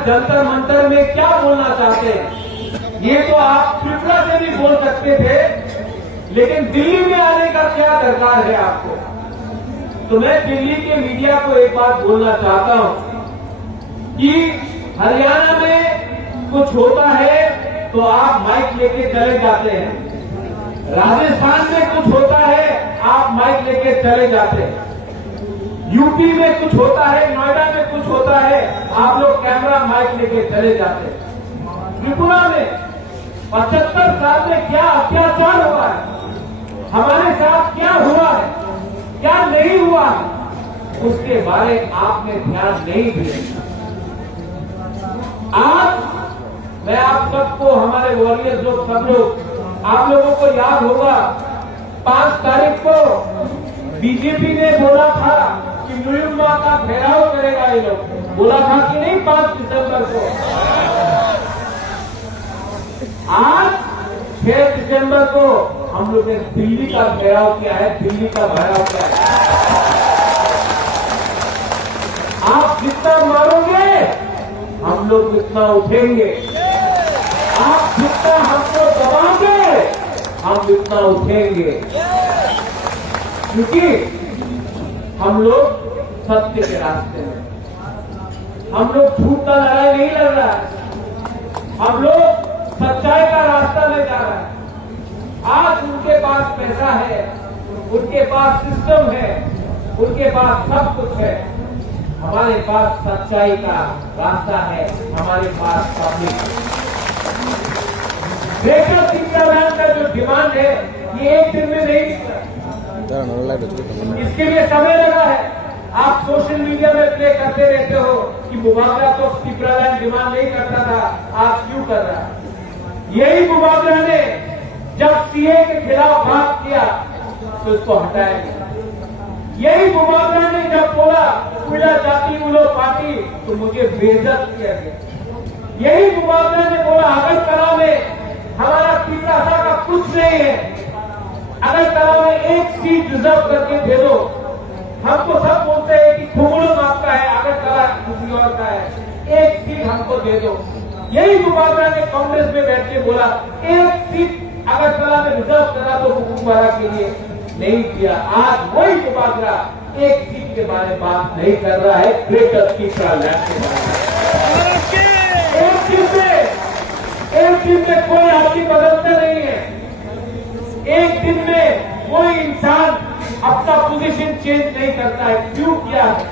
जंतर मंतर में क्या बोलना चाहते हैं, ये तो आप त्रिपुरा से भी बोल सकते थे, लेकिन दिल्ली में आने का क्या दरकार है आपको। तो मैं दिल्ली के मीडिया को एक बात बोलना चाहता हूं कि हरियाणा में कुछ होता है तो आप माइक लेके चले जाते हैं, राजस्थान में कुछ होता है आप माइक लेके चले जाते हैं, यूपी में कुछ होता है, नोएडा में कुछ होता है, आप लोग कैमरा माइक लेके चले जाते हैं। त्रिपुरा में 75 साल में क्या अत्याचार हुआ है, हमारे साथ क्या हुआ है, क्या नहीं हुआ है, उसके बारे आपने ध्यान नहीं दिया। आज मैं आप सबको, हमारे वॉरियर्स लोग, सब लोग, आप लोगों को याद होगा 5 तारीख को बीजेपी ने बोला था कि नुयुम्बा का घेराव करेगा, ये लोग बोला था कि नहीं 5 दिसंबर को। आज 6 दिसंबर को हम लोग ने दिल्ली का घेराव किया है, दिल्ली का घेराव किया है। आप जितना मारोगे हम लोग जितना उठेंगे, आप जितना हमको दबाओगे हम जितना उठेंगे, क्योंकि हम लोग सत्य के रास्ते में, हम लोग झूठ का लड़ाई नहीं लड़ रहा है, हम लोग सच्चाई का रास्ता में जा रहा है। आज उनके पास पैसा है, उनके पास सिस्टम है, उनके पास सब कुछ है, हमारे पास सच्चाई का रास्ता है, हमारे पास पब्लिक। ग्रेटर शिक्षा का जो डिमांड है ये एक दिन में नहीं दिखता, इसके लिए समय लगा है। आप सोशल मीडिया में प्ले करते रहते हो कि मुबावजा तो शिवराज डिमांड नहीं करता था, आप क्यों कर रहा है। यही मुबावजा ने जब सीए के खिलाफ बात किया तो उसको हटाया गया। यही मुबावजा ने जब बोला उड़ा जाति उलो पार्टी तो मुझे बेइज्जत किया गया। यही मुबावजा ने बोला अगरतला में हमारा पिपरासा का कुछ नहीं है, अगरतला में एक सीट रिजर्व करके दे दो। हमको सब बोलते हैं कि खुगड़म आपका है, अगरतला किसी और का है, एक सीट हमको दे दो। यही मुबावजा ने कांग्रेस में बैठ के बोला एक सीट अगरतला में रिजर्व करा दो कुकुम्बारा के लिए, नहीं किया। आज वही मुबावजा एक सीट के बारे में बात नहीं कर रहा है, ग्रेटर शिक्षा लैंड के बारे में। एक दिन में कोई आपकी बदलता नहीं है, एक दिन में कोई इंसान अपना पोजीशन चेंज नहीं करता है। क्यों किया है?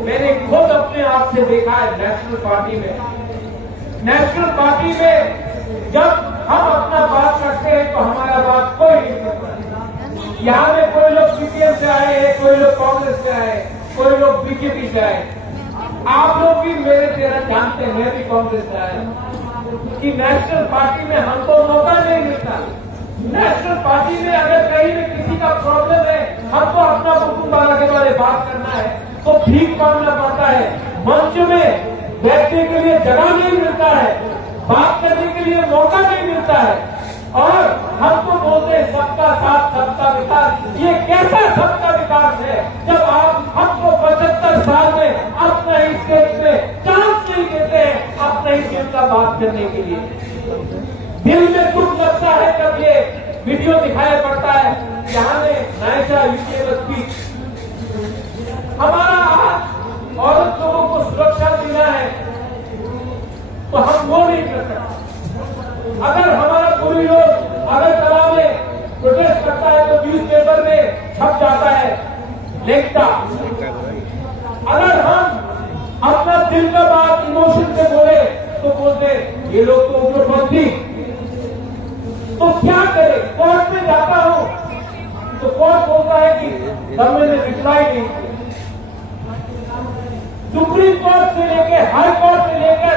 मैंने खुद अपने आप से देखा है। नेशनल पार्टी में जब हम अपना बात करते हैं तो हमारा बात कोई नहीं करता। यहाँ में कोई लोग सीपीएम से आए हैं, कोई लोग कांग्रेस से आए, कोई लोग बीजेपी से आए। आप लोग भी मेरे तरह जानते हैं, मैं भी कांग्रेस से आया कि नेशनल पार्टी में हमको मौका नहीं मिलता। नेशनल पार्टी में अगर कहीं में किसी का प्रॉब्लम है, हमको अपना कुटुंबाला के बारे में बात करना है तो भीख मांगना पड़ता है, मंच में बैठने के लिए जगह नहीं मिलता है, बात करने के लिए मौका नहीं मिलता है, और हमको बोलते हैं सबका साथ सबका विकास। ये कैसा सबका विकास है जब आप हमको 75 साल में अपना ही स्टेट में चांस नहीं देते हैं अपने ही दिल का बात करने के लिए। दिल में दुख लगता है जब ये वीडियो दिखाया पड़ता है। यहाँ में नायजा यूके स्पीच, हमारा आज औरत लोगों को सुरक्षा देना है तो हम वो नहीं कर सकते। अगर हमारा पूरी लोग अगरतला में प्रोटेस्ट करता है तो न्यूज़पेपर में छप जाता है लेखता। अगर हम अपना दिल का बात इमोशन से बोले तो बोलते ये लोग तो उग्रपंथी, तो क्या करे? कोर्ट में जाता हूं तो कोर्ट बोलता है कि गवर्नमेंट ने रिप्लाई नहीं किया। सुप्रीम कोर्ट से लेकर हाई कोर्ट से लेकर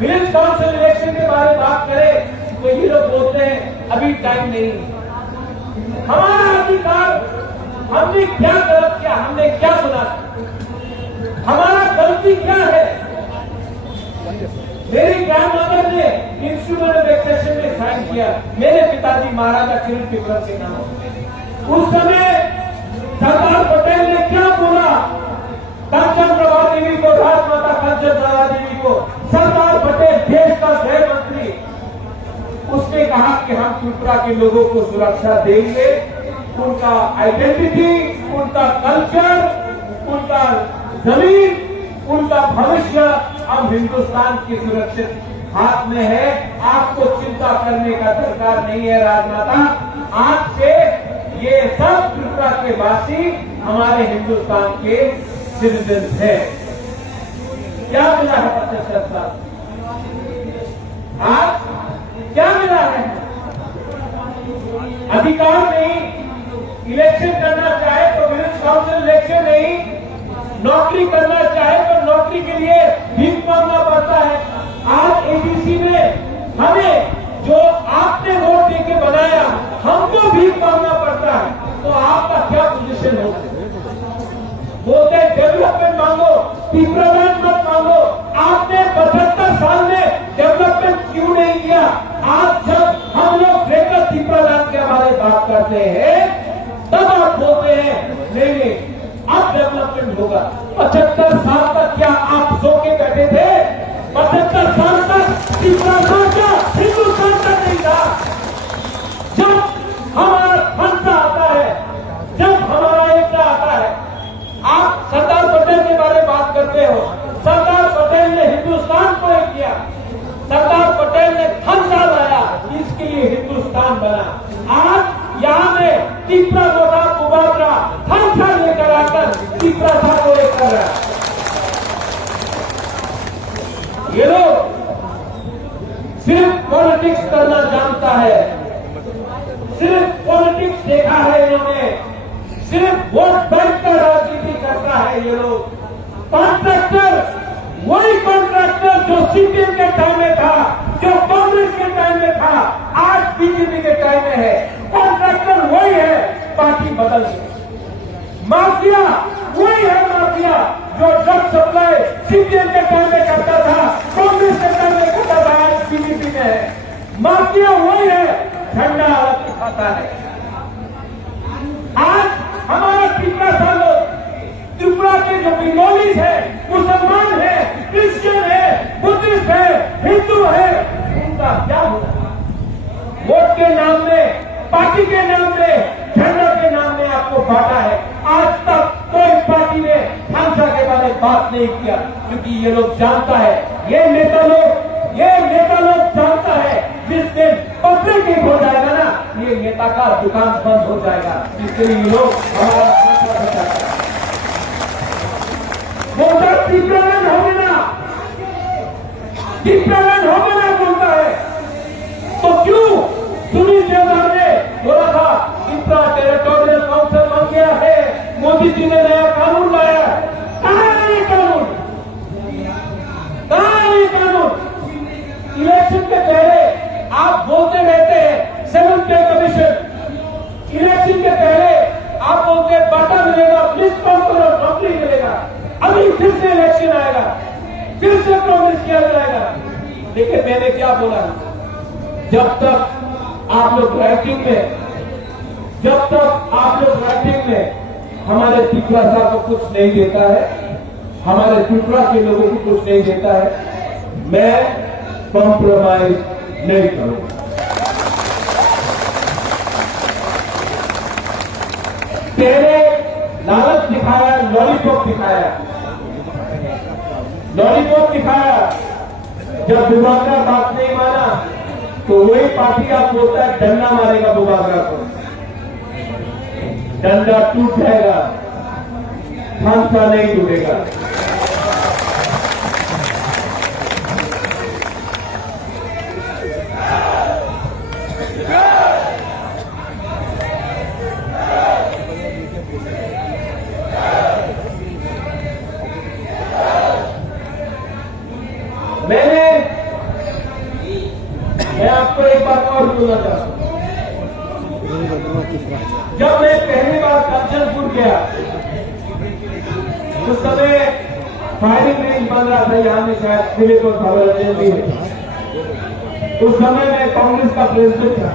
विलेज काउंसिल इलेक्शन के बारे में बात करें तो ये लोग बोलते हैं अभी टाइम नहीं। हमारा अधिकार, हमने क्या गलत किया, हमने क्या सुना, हमारा गलती क्या है? मेरी ग्रैंडमदर ने इंस्ट्रूमेंट ऑफ एक्सेशन में साइन किया, मेरे पिताजी महाराजा किरण तिब्बत के नाम। उस समय सरदार पटेल ने क्या बोला? कंचन प्रभा देवी को भारत माता का सज्जनदारा देवी को, सरदार पटेल देश का गृह मंत्री, उसने कहा कि हम त्रिपुरा के लोगों को सुरक्षा देंगे, उनका आइडेंटिटी, उनका कल्चर, उनका जमीन, उनका भविष्य अब हिंदुस्तान की सुरक्षित हाथ में है। आपको चिंता करने का दरकार नहीं है राजमाता। आज से ये सब त्रिपुरा के वासी हमारे हिंदुस्तान के सिटीजन है। क्या मिला है 75 साल? आज क्या मिला है? अधिकार नहीं, इलेक्शन करना चाहे तो विलेज काउंसिल इलेक्शन नहीं, नौकरी करना चाहे तो नौकरी के लिए भीख मांगना पड़ता है। आज एबीसी में हमें जो आपने वोट देके बनाया, हमको भीख मांगना पड़ता है। तो आपका क्या पोजीशन होगा? बोलते डेवलपमेंट मांगो, पिपरालैंड मत मांगो। आपने 75 साल में डेवलपमेंट क्यों नहीं किया? आज जब हम लोग ग्रेटर पिपरालैंड के बारे में बात करते हैं, तब आप बोलते हैं नहीं अब डेवलपमेंट होगा। 75 साल तक क्या आप सो के बैठे थे? 75 साल तक पिपरालैंड क्या हिंदुस्तान तक नहीं था? जब हमारा फंसा आता है, जब हमारा एकता आता है, आप सरदार पटेल के बारे में बात करते हो। सरदार पटेल ने हिंदुस्तान को एक किया, सरदार पटेल ने फंसा लाया, इसके लिए हिंदुस्तान बना। आज यहाँ में त्रिपुरा मोटा मुबादरा फंसा लेकर आकर त्रिपुरा को एक कर रहा है। ये लोग सिर्फ पॉलिटिक्स करना जानता है, सिर्फ पॉलिटिक्स देखा है इन्होंने, सिर्फ वोट बैंक का राजनीति करता है ये लोग। कॉन्ट्रैक्टर, वही कॉन्ट्रैक्टर जो सीपीएम के टाइम में था, जो कांग्रेस के टाइम में था, आज बीजेपी के टाइम में है। कॉन्ट्रैक्टर वही है, पार्टी बदल गई। माफिया वही है, माफिया जो ड्रग सप्लाई सीपीएम के टाइम में करता था, कांग्रेस के टाइम में करता था, आज बीजेपी में है। माफिया वही है, झंडा अलग दिखाता है। आज हमारा त्रिपुरा के जो बेंगोलीज है, मुसलमान है, क्रिश्चियन है, बुद्धिस्ट है, हिंदू है, उनका क्या होगा? वोट के नाम में, पार्टी के नाम में, झंडा के नाम में आपको बांटा है। आज तक कोई पार्टी ने भाषा के बारे में बात नहीं किया, क्योंकि ये लोग जानता है, ये नेता लोग जानता है, जिस दिन पब्लिक हो जाएगा ना, ये नेता का दुकान बंद हो जाएगा। इसलिए ये लोग हमारा बोलता पिपरालैंड हो गया, पिपरालैंड हो गया बोलता है। तो क्यों सुनील देवधर ने बोला था पिपरा टेरिटोरियल काउंसिल बन गया है, मोदी जी ने नया कानून लाया? कहां है ये कानून? कहां है ये कानून? इलेक्शन के पहले आप बोलते रहते हैं 7th पे कमीशन, इलेक्शन के पहले आप बोलते हैं बाटा मिलेगा, लिस्ट कम करो, नौकरी मिलेगा। अभी फिर से इलेक्शन आएगा, फिर से प्रॉमिस किया जाएगा। लेकिन मैंने क्या बोला? जब तक आप लोग राइटिंग में हमारे त्रिपुरा साहब को कुछ नहीं देता है, हमारे त्रिपुरा के लोगों को कुछ नहीं देता है, मैं कॉम्प्रोमाइज नहीं करूंगा। पहले लालच दिखाया, लॉलीपॉप दिखाया। जब बुबागरा बात नहीं माना तो वही पार्टी आप बोलता है डंडा मारेगा बुबागरा को, डंडा टूट जाएगा, फांसा नहीं टूटेगा। मैं आपको एक बात और बोलना चाहता हूं। जब मैं पहली बार कंचनपुर गया, उस समय फायरिंग रेंज बन रहा था यहाँ में, शायद फिलिप और भावरंजन भी है। उस समय मैं कांग्रेस का प्रेसिडेंट था।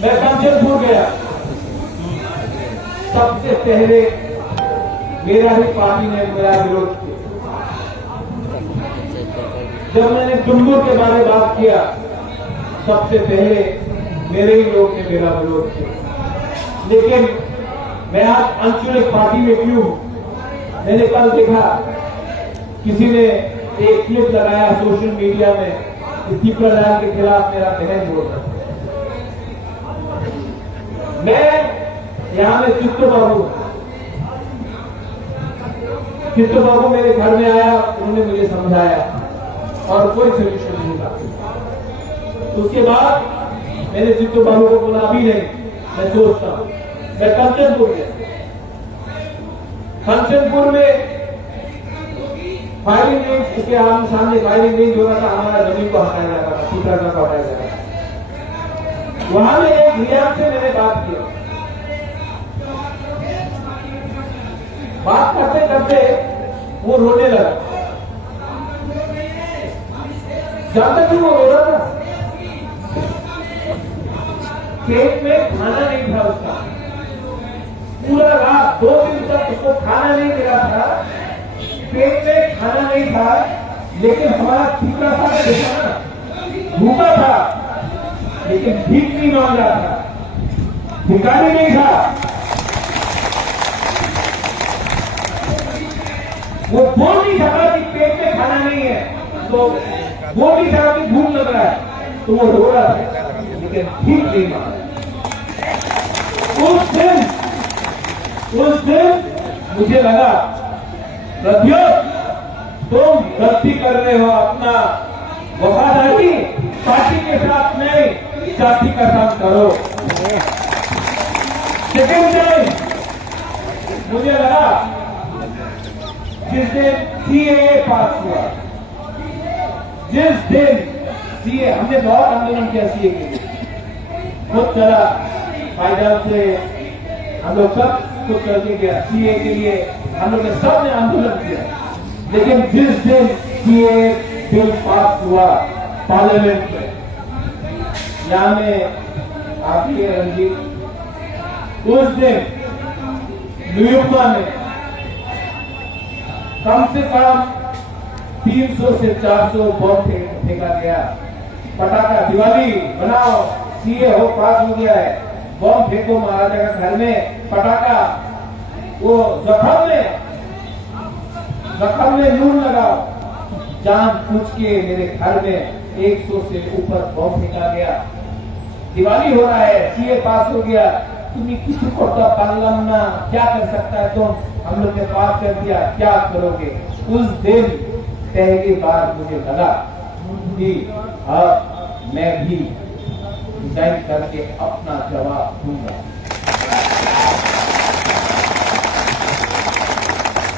मैं कंचनपुर गया, सबसे पहले मेरा ही पार्टी ने मेरा विरोध किया। जब मैंने डुम्बुर के बारे में बात किया, सबसे पहले मेरे ही लोग ने मेरा विरोध किया। लेकिन मैं आज आंचलिक पार्टी में क्यों? मैंने कल देखा किसी ने एक क्लिप लगाया सोशल मीडिया में कि दीपरालाल के खिलाफ मेरा बहन बोल रहा है। मैं यहां में चित्तो बाबू मेरे घर में आया, उन्होंने मुझे समझाया और कोई सोल्यूशन नहीं था। उसके बाद मैंने चित्तो बाबू को बोला अभी नहीं, मैं सोचता हूं। मैं कंचनपुर गया, कंचनपुर में फायरिंग रेंज, उसके सामने फायरिंग रेंज हो रहा था, हमारा जमीन को हटाया जा रहा था, चित्राना को हटाया जा रहा था। वहां में एक रियाज से मैंने बात किया, बात करते करते वो रोने लगा। जानते क्यों वो रो रहा था? पेट में खाना नहीं था उसका, पूरा रात 2 दिन तक उसको खाना नहीं मिला था, पेट में खाना नहीं था। लेकिन हमारा चित्रा था देखा ना, भूखा था लेकिन भीख नहीं मांग रहा था, भिखारी नहीं था। वो बोल नहीं सका कि पेट में खाना नहीं है, तो बोल नहीं सका कि भूख लग रहा है, तो वो रो रहा था लेकिन भीख नहीं मांग रहा। उस दिन मुझे लगा रथियो तुम गलती कर रहे हो, अपना वफादारी पार्टी के साथ नहीं जाति का काम करो। सेकेंड टाइम मुझे लगा जिस दिन सीएए पास हुआ, जिस दिन सीए, हमने बहुत आंदोलन किया सीए के लिए, बहुत सारा फायदा से हम लोग सब कुछ करके गया सीए के लिए, हम लोग सब ने आंदोलन किया। लेकिन जिस दिन सीए बिल पास हुआ पार्लियामेंट में, यहां में आपके रंजीत, उस दिन न्यूयॉर्क में कम से कम 300 से 400 बम फेंका गया। पटाखा, दिवाली बनाओ, सीए हो पास हो गया है, बम फेंको महाराजा का घर में, पटाखा, वो जख्म में नून लगाओ। जान पूछ के मेरे घर में 100 से ऊपर बम फेंका गया। दिवाली हो रहा है, सीए पास हो गया, तुम्हें किसी को तो पार्लियामेंट में क्या कर सकता है तुम, हम लोग ने पास कर दिया, क्या करोगे? उस दिन पहली बार मुझे लगा कि अब मैं भी डिजाइन करके अपना जवाब दूंगा।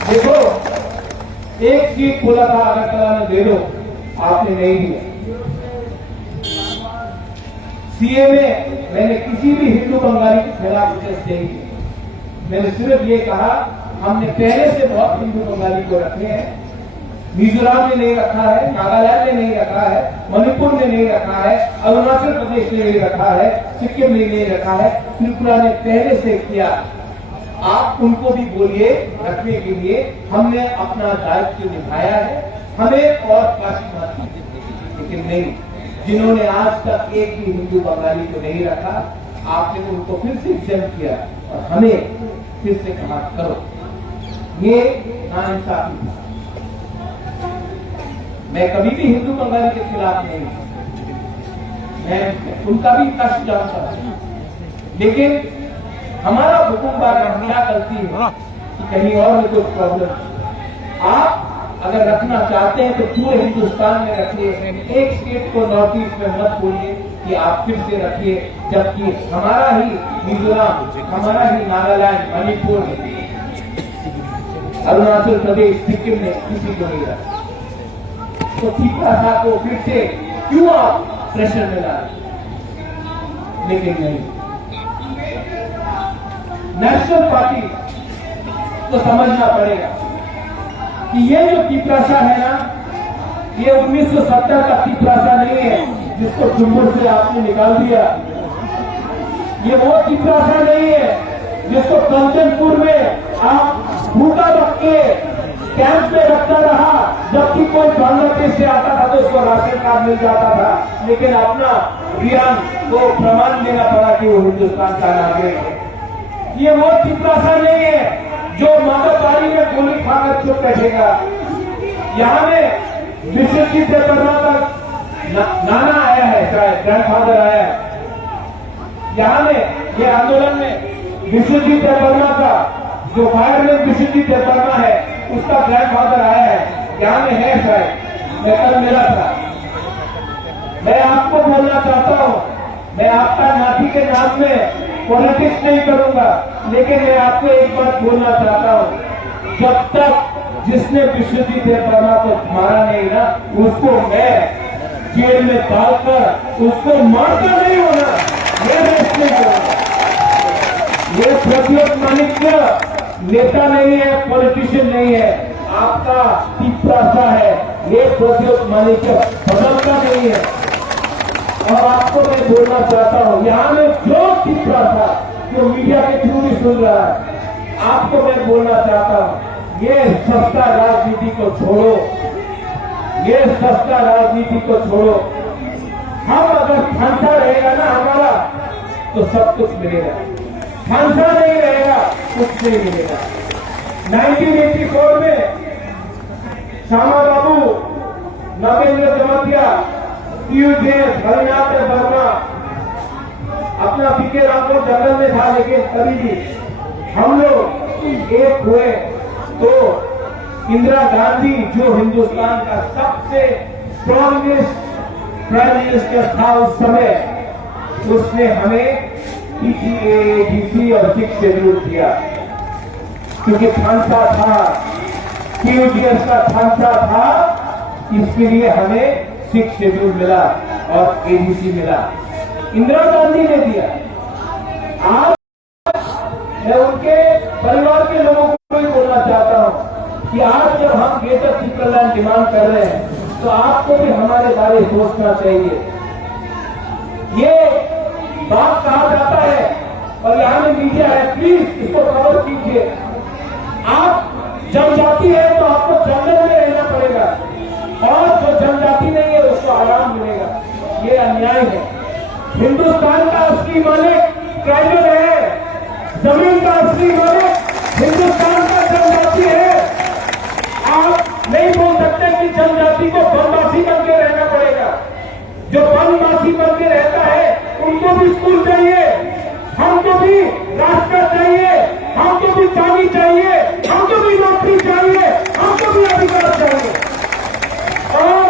देखो, एक सीट खुला था अगरतला में, दे दो, आपने नहीं दिया। सीए में मैंने किसी भी हिंदू बंगाली के खिलाफ प्रोटेस्ट नहीं किया। मैंने सिर्फ ये कहा हमने पहले से बहुत हिंदू बंगाली को रखे हैं, मिजोरम में नहीं रखा है, नागालैंड में नहीं रखा है, मणिपुर में नहीं रखा है, अरुणाचल प्रदेश में नहीं रखा है, सिक्किम में नहीं रखा है, त्रिपुरा ने पहले से किया। आप उनको भी बोलिए रखने के लिए, हमने अपना दायित्व निभाया है, हमें और काशी मत कीजिए। लेकिन नहीं, जिन्होंने आज तक एक भी हिंदू बंगाली को नहीं रखा, आपने उनको फिर से एग्जाम किया और हमें फिर से कहा करो, ये नाइंसाफी था। मैं कभी भी हिंदू बंगाली के खिलाफ नहीं, मैं उनका भी कष्ट जानता हूं, लेकिन हमारा हुकूमत क्या करती है कि कहीं और में कोई प्रॉब्लम। आप अगर रखना चाहते हैं तो पूरे हिंदुस्तान में रखिए, एक स्टेट को नॉर्थ ईस्ट में मत बोलिए कि आप फिर से रखिए, जबकि हमारा ही मिजोरम, हमारा ही नागालैंड, मणिपुर, अरुणाचल प्रदेश, सिक्किम में किसी को नहीं रखा। तो त्रिपुरा को फिर से क्यों आप प्रेशर में ला रहे? लेकिन नहीं, नेशनल पार्टी को समझना पड़ेगा कि ये जो तिपरासा है ना, ये 1970 का तिपरासा नहीं है जिसको डुम्बुर से आपने निकाल दिया। ये वो तिपरासा नहीं है जिसको कंचनपुर में आप भूखा रख के कैंप में रखता रहा, जबकि कोई बांग्लादेश से आता था तो उसको राशन कार्ड मिल जाता था, लेकिन अपना रियान को प्रमाण देना पड़ा कि वो हिंदुस्तान का नागरिक है। ये वो चित्रासा नहीं है जो माधवबाड़ी में गोली खाकर चुप बैठेगा। यहाँ में विश्वजीत देवबर्मा का नाना आया है, शायद ग्रैंडफादर आया है। यहाँ में ये आंदोलन में विश्वजीत देवबर्मा का जो फायरमैन विश्वजीत देवबर्मा है उसका ग्रैंडफादर आया है, यहाँ में है शायद, मैं कल मिला था। मैं आपको बोलना चाहता हूँ, मैं आपका नाती के नाम में पॉलिटिक्स नहीं करूंगा, लेकिन मैं आपको एक बात बोलना चाहता हूँ, जब तक जिसने विश्वजीत देवबर्मा को मारा नहीं ना, उसको मैं जेल में डालकर उसको मारता नहीं होना, ये रेस्ट नहीं करूंगा। ये प्रद्योत माणिक्य नेता नहीं है, पॉलिटिशियन नहीं है, आपका पित्रासा है। ये प्रद्योत माणिक्य बदलता नहीं है। और आपको मैं बोलना चाहता हूं, यहां में जो पित्रासा जो मीडिया के थ्रू भी सुन रहा है, आपको मैं बोलना चाहता हूं, ये सस्ता राजनीति को छोड़ो, ये सस्ता राजनीति को छोड़ो। हम अगर फांसा रहेगा ना हमारा तो सब कुछ मिलेगा, फांसा नहीं रहेगा कुछ नहीं मिलेगा। 1984 में श्यामा बाबू, नगेंद्र जमातिया, पीयूष हरिनाथ वर्मा, अपना पीके रामपुर जंगल में था, लेकिन कभी भी हम लोग एक हुए तो इंदिरा गांधी जो हिंदुस्तान का सबसे स्ट्रॉन्गेस्ट प्राइम मिनिस्टर था उस समय, उसने हमें पीटीए और 6 शेड्यूल दिया, क्योंकि फांसा था, पीयूडीएस का फांसा था, इसके लिए हमें 6 शेड्यूल मिला और एबीसी मिला, इंदिरा गांधी ने दिया। आज मैं उनके परिवार के लोगों को भी बोलना चाहता हूं कि आज जब हम ग्रेटर चित्रलैंड डिमांड कर रहे हैं तो आपको भी हमारे बारे में सोचना चाहिए। ये बात कहा जाता है और यहाँ में मीडिया है, प्लीज इसको कवर कीजिए। आप जनजाति है तो आपको जंगल में रहना पड़ेगा, और जो जनजाति नहीं है उसको आराम मिलेगा, ये अन्याय है। हिंदुस्तान का असली मालिक ट्राइबल है, जमीन का असली मालिक हिंदुस्तान का जनजाति है। आप नहीं बोल सकते कि जनजाति को वनवासी बन के रहना पड़ेगा। जो वनवासी बन के रहता है उनको भी स्कूल चाहिए, हमको भी रास्ता चाहिए, हमको भी पानी चाहिए, हमको भी नौकरी चाहिए, हमको भी अधिकार चाहिए। और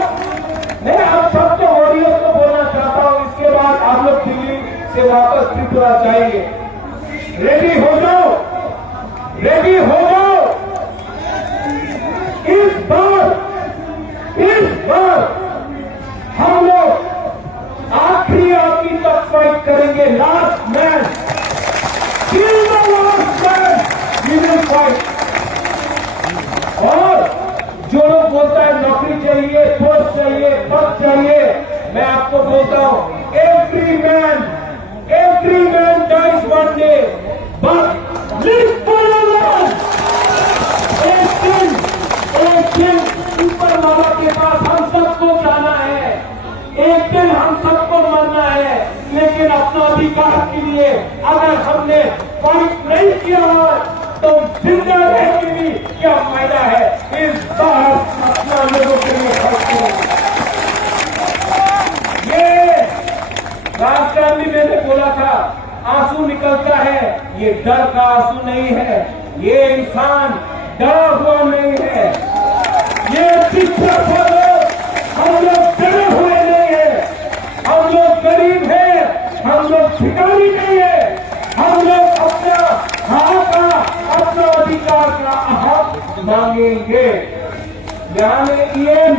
मैं आप सबको वॉरियर्स को बोलना चाहता हूं, इसके बाद आप लोग दिल्ली से वापस त्रिपुरा जाएंगे। रेडी हो जाओ, रेडी हो जाओ। इस बार हम लोग आखिरी आदमी तक फाइट करेंगे। Last man, kill the last man, we will fight. और जो लोग बोलता है नौकरी चाहिए, पोस्ट चाहिए, पद चाहिए, मैं आपको बोलता हूं every man dies one day, but live for a long. एक दिन ऊपर वाला के पास हम सबको जाना है, एक दिन हम सबको मरना है, लेकिन अपना अधिकार के लिए अगर हमने फाइट नहीं किया हो तो जिंदा रहने के लिए क्या फायदा है। इस बार अपना लोगों के लिए फाइट करेंगे। ये लास्ट टाइम भी मैंने बोला था, आंसू निकलता है, ये डर का आंसू नहीं है, ये इंसान डरा हुआ नहीं है, ये पिछड़ा लोग, हम लोग डरे हुए नहीं है, हम लोग गरीब हैं, हम लोग भिखारी नहीं है, हम लोग अपना हक का, अपना अधिकार का हक मांगेंगे। यहाँ में ईएम,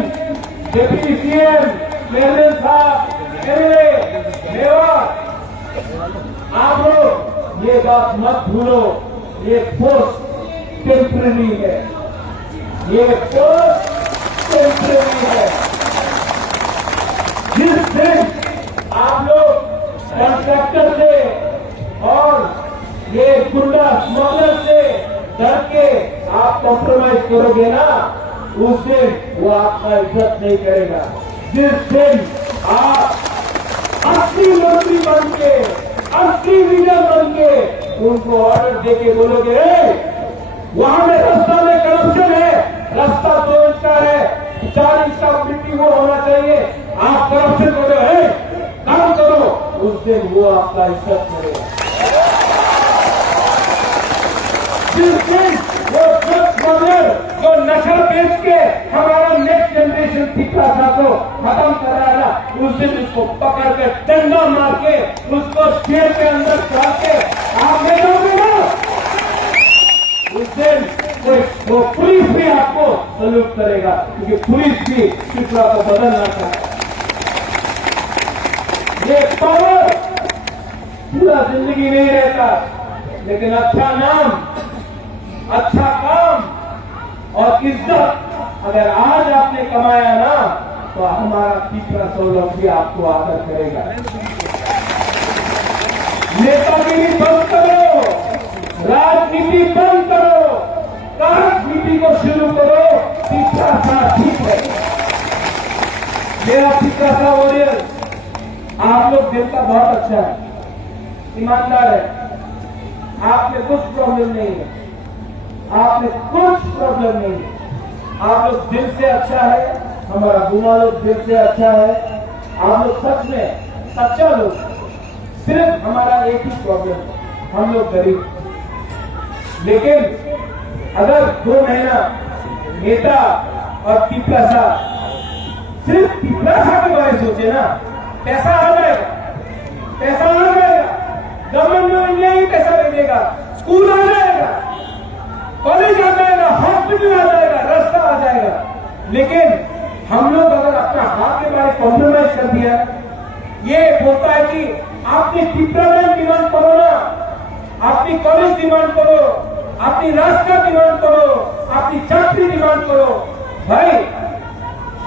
डिप्टी सीएम, मेहर साहब, एमएलए, मेयर, आप लोग ये बात मत भूलो, ये पोस्ट टेम्पररी है, ये पोस्ट टेम्पररी है। जिस दिन आप लोग कॉन्ट्रैक्टर से और ये गुंडा स्मगलर से डर के आप कॉम्प्रोमाइज करोगे ना, उस दिन वो आपका इज्जत नहीं करेगा। जिस दिन आप असली मंत्री बन के, असली लीडर बन के उनको ऑर्डर देके बोलोगे वहां में रास्ता में करप्शन है, रास्ता 2 इंच का है, 4 इंच का मिट्टी वो होना चाहिए, आप करप्शन बोलो काम करो, उस दिन वो आपका इज्जत करेगा। जिस दिन वो जो नशा बेच के हमारा नेक्स्ट जनरेशन शिक्षा को खत्म कर रहा है, उस दिन उसको पकड़ के डंडा मार के उसको जेल के अंदर डाल के आप ले जाओगे ना, उस दिन वो पुलिस भी आपको सल्यूट करेगा, क्योंकि पुलिस भी शिक्षा को बदलना चाहता है। ये पावर पूरा जिंदगी नहीं रहता, लेकिन अच्छा नाम, अच्छा काम और इज्जत अगर आज आपने कमाया ना, तो हमारा तीसरा सौरभ भी आपको आदर करेगा। नेतागिरी बंद करो, राजनीति बंद करो, राजनीति को शुरू करो, तीसरा साथ ठीक है। मेरा तीसरा सा वॉरियर, आप लोग दिल का बहुत अच्छा है, ईमानदार है, आप में कुछ प्रॉब्लम नहीं है, आप में कुछ प्रॉब्लम नहीं है, आप लोग दिल से अच्छा है, हमारा गुना लोग दिल से अच्छा है, आप लोग सच में सच्चा लोग। सिर्फ हमारा एक ही प्रॉब्लम है, हम लोग गरीब। लेकिन अगर 2 महीना नेता और पिपलासा, सिर्फ पिपलासा के बारे में सोचे ना, पैसा आ जाएगा, पैसा आ जाएगा, गवर्नमेंट में इंडिया ही पैसा भेजेगा, स्कूल आ जाएगा, कॉलेज आ जाएगा, हॉस्पिटल आ जाएगा, रास्ता आ जाएगा। लेकिन हम लोग अगर अपना हाथ के बारे कॉम्प्रोमाइज कर दिया, ये बोलता है कि आपने डिप्लोमेंट डिमांड करो ना, अपनी कॉलेज डिमांड करो, अपनी रास्ता डिमांड करो, अपनी चाकरी डिमांड करो। भाई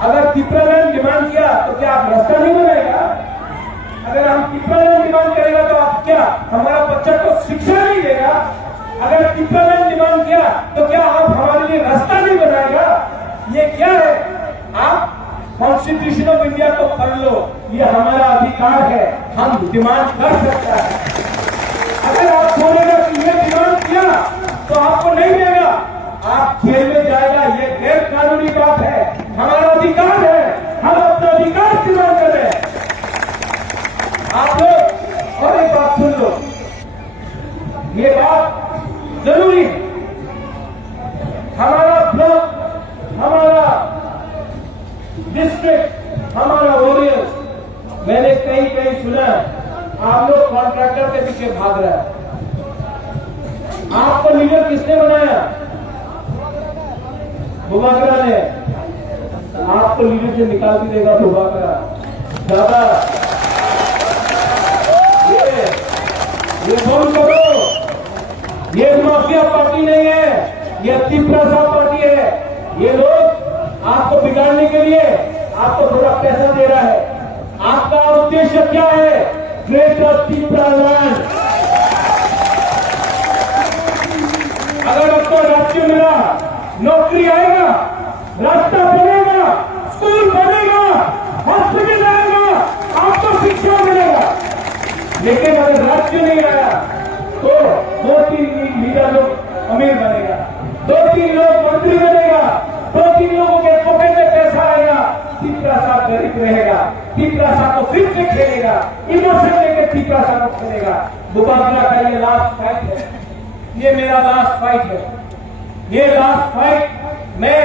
अगर डिप्लोमेंट डिमांड किया तो क्या आप रास्ता नहीं बनाएगा? अगर हम डिप्लोमेंट डिमांड करेगा तो आप क्या हमारा बच्चा को शिक्षा नहीं देगा? अगर डिप्लोमेंट डिमांड किया तो क्या आप हमारे लिए रास्ता नहीं बनाएगा? ये क्या है? आप कॉन्स्टिट्यूशन ऑफ इंडिया को पढ़ लो, ये हमारा अधिकार है, हम डिमांड कर सकता है। अगर आप बोलेगा कि ये डिमांड किया तो आपको नहीं देगा, आप जेल में जाएगा, ये गैर कानूनी बात है, हमारा अधिकार है, हम अपना अधिकार डिमांड कर रहे हैं। आप लोग और एक बात सुन लो, ये बात जरूरी है, हमारा ब्लॉक, हमारा डिस्ट्रिक्ट, हमारा वॉरियर, मैंने कहीं कहीं सुना आप लोग कॉन्ट्रैक्टर के पीछे भाग रहा है। आपको लीडर किसने बनाया? भुवाकरा ने। आपको लीडर से निकाल भी देगा भुवाकरा। दादा ये बोल करो, ये माफिया पार्टी नहीं है, ये तिपरासा पार्टी है। ये लोग आपको बिगाड़ने के लिए आपको थोड़ा पैसा दे रहा है। आपका उद्देश्य क्या है? ग्रेटर तिपरालैंड। अगर आपको राज्य मिला, नौकरी आएगा, रास्ता बनेगा, स्कूल बनेगा, हॉस्पिटल आएगा, आपको शिक्षा मिलेगा। लेकिन अगर राज्य नहीं आया तो 2-3 लीडर लोग अमीर बनेगा, 2-3 लोग मंत्री बनेगा, 2-3 लोगों के पॉकेट में पैसा आएगा, तिपरासा गरीब रहेगा, तिपरासा को फिर से खेलेगा, इमोशन लेके तिपरासा को खेलेगा। भुवाकरा का ये लास्ट फाइट है, ये मेरा लास्ट फाइट है, ये लास्ट फाइट मैं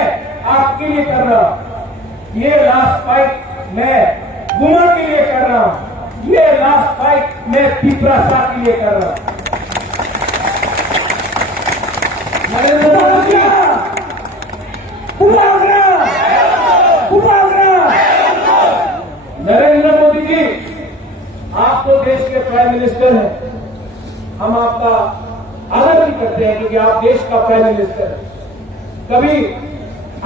आपके लिए कर रहा हूं, ये लास्ट फाइट मैं गुना के लिए कर रहा हूं, ये लास्ट फाइट मैं तिपरासा के लिए कर रहा हूं। नरेंद्र मोदी जी, आप तो देश के प्राइम मिनिस्टर हैं, हम आपका आदर भी करते हैं क्योंकि आप देश का प्राइम मिनिस्टर हैं। कभी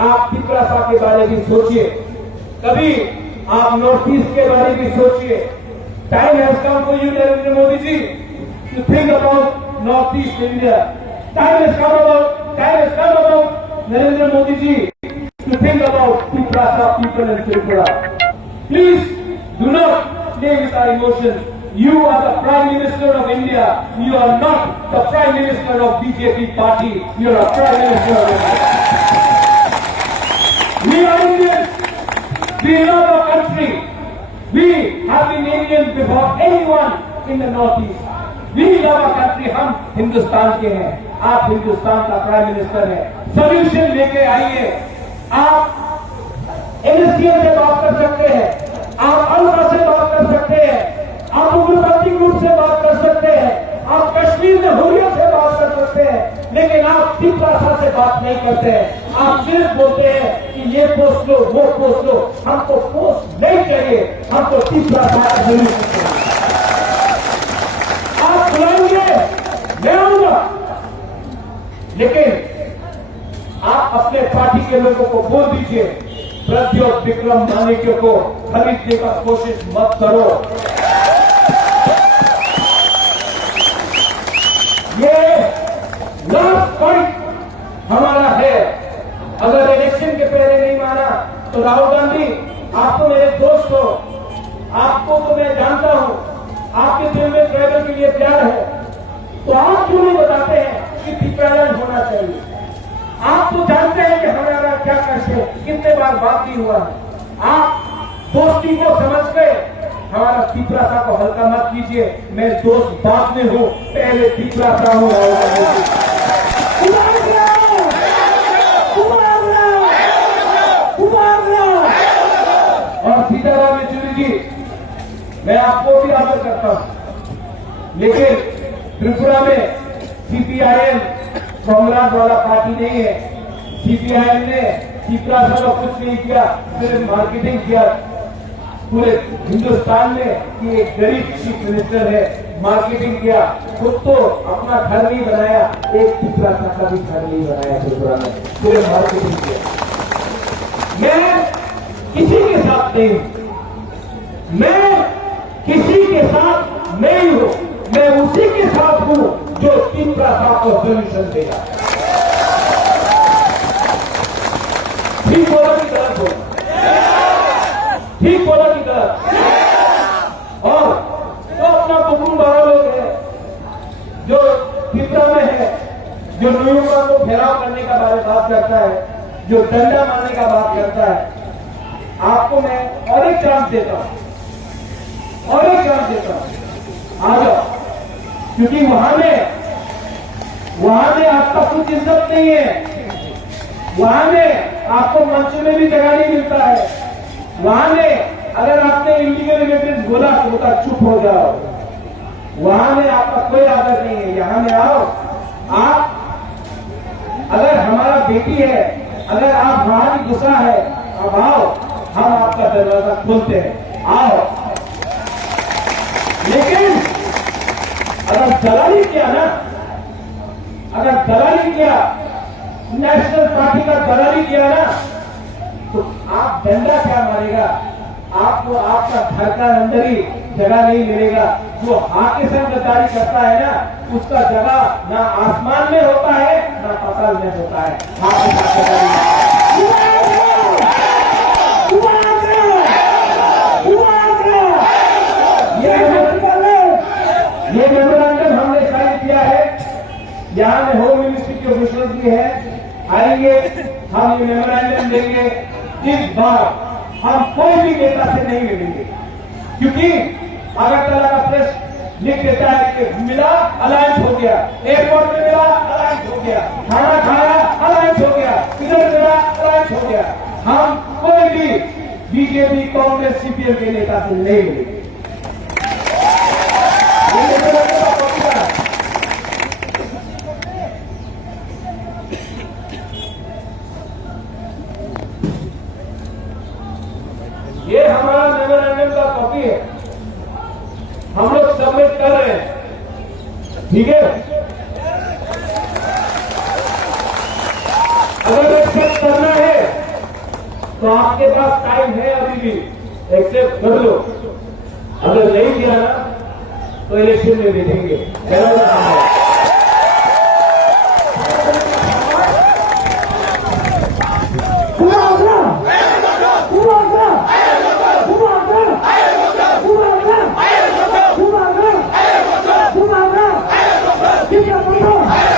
आप तिपरासा के बारे में सोचिए, कभी आप नॉर्थ ईस्ट के बारे में सोचिए। Time has come for you Narendra Modi ji to think about north east India. Time has come about Narendra Modi ji to our people in Tripura. Please do not play with our emotions. You are the Prime Minister of India. You are not the Prime Minister of BJP party. You are a Prime Minister of India. We are Indians. We love our country. We have been Indians before anyone in the Northeast. We love our country. हम हिंदुस्तान के हैं. आप हिंदुस्तान का prime minister हैं. Solution लेके आइए. आप NSCN से बात कर सकते हैं. आप अल्फा से बात कर सकते हैं. आप उग्रवादी गुट से बात कर सकते हैं. आप कश्मीर में हुर्रियत से बात कर सकते हैं. लेकिन आप तिपरासा से बात नहीं करते हैं. आप सिर्फ बोलते हैं कि ये पोस्ट लो, वो पोस्ट लो. हमको पोस्ट नहीं चाहिए. हमको तिपरासा का जरूर चाहिए. आप बुलाएंगे, मैं आऊंगा. लेकिन आप अपने पार्टी के लोगों को बोल दीजिए, प्रद्योत विक्रम मानिक्य को खरीदने का कोशिश मत करो. ये लास्ट पॉइंट हमारा है. अगर इलेक्शन के पहले नहीं माना तो राहुल गांधी, आप तो मेरे दोस्त हो, आपको तो मैं जानता हूं, आपके दिल में ट्राइबल के लिए प्यार है, तो आप क्यों नहीं बताते हैं कि टीकाकरण होना चाहिए? आप तो जानते हैं कि हमारा क्या कष्ट है, कितने बार बात नहीं हुआ है. आप दोस्ती को समझ गए, हमारा तिपरासा को हल्का मत कीजिए. मैं दोस्त बाद में हूं, पहले तिपरासा हूं. और सीताराम येचुरी जी, मैं आपको भी आदर करता हूं, लेकिन त्रिपुरा में CPIM कांग्रेस वाला पार्टी नहीं है. CPIM ने तिपरासा का कुछ नहीं किया, सिर्फ मार्केटिंग किया पूरे हिंदुस्तान में कि एक गरीब चीफ मिनिस्टर है. मार्केटिंग किया, खुद तो अपना घर नहीं बनाया, एक तिपरासा का भी घर नहीं बनाया त्रिपुरा में. पूरे मार्केटिंग किया. मैं किसी के साथ नहीं हूं. मैं किसी के साथ नहीं हूं. मैं उसी के साथ हूं जो तिपरासा को सोल्यूशन देगा. ठीक बोला कि गलत बोला? ठीक बोला कि गलत? और जो अपना बुकुम बड़ा लोग है, जो त्रिपुरा में है, जो न्यूयॉर्क को घेराव करने का बात करता है, जो डंडा मारने का बात करता है, आपको मैं और एक चांस देता हूं, और एक चांस देता हूं. आ जाओ, क्योंकि वहां में आपका कुछ इज्जत नहीं है. वहां में आपको मंच में भी जगह नहीं मिलता है. वहां में अगर आपने इलीगल इमिग्रेंट बोला तो बोला चुप हो जाओ. वहां में आपका कोई आदर नहीं है. यहां में आओ. आप अगर हमारा बेटी है, अगर आप हमारी गुस्सा है, आप आओ, हम आपका दरवाजा खोलते हैं. आओ. लेकिन अगर दलाली किया ना, अगर दलाली किया, नेशनल पार्टी का दलाली किया ना, तो आप डंडा क्या मारेगा? आपको आपका घर का अंदर ही जगह नहीं मिलेगा. जो हाथ के संग गद्दारी करता है ना, उसका जगह ना आसमान में होता है ना पाताल में होता है. हाथ के साथ गद्दारी. ये मेमोरेंडम हमने साइन किया है. यहाँ में होम मिनिस्ट्री के ऑफिशियल भी है. आइए, हम ये मेमोरेंडम देंगे. इस बार हम कोई भी नेता से नहीं मिलेंगे, क्योंकि अगरतला का प्रेस लिख देता है कि मिला अलायंस हो गया, एयरपोर्ट में मिला अलायंस हो गया, खाना खाया अलायंस हो गया, इधर मिला अलायंस हो गया. हम कोई भी बीजेपी, कांग्रेस, CPM के नेता से नहीं मिलेंगे. ये हमारा मेमोरेंडम का कॉपी है. हम लोग सबमिट कर रहे हैं. ठीक है? अगर एक्सेप्ट करना है तो आपके पास टाइम है, अभी भी एक्सेप्ट कर लो. अगर नहीं किया ना तो इलेक्शन में देखेंगे. पूरा नहीं हो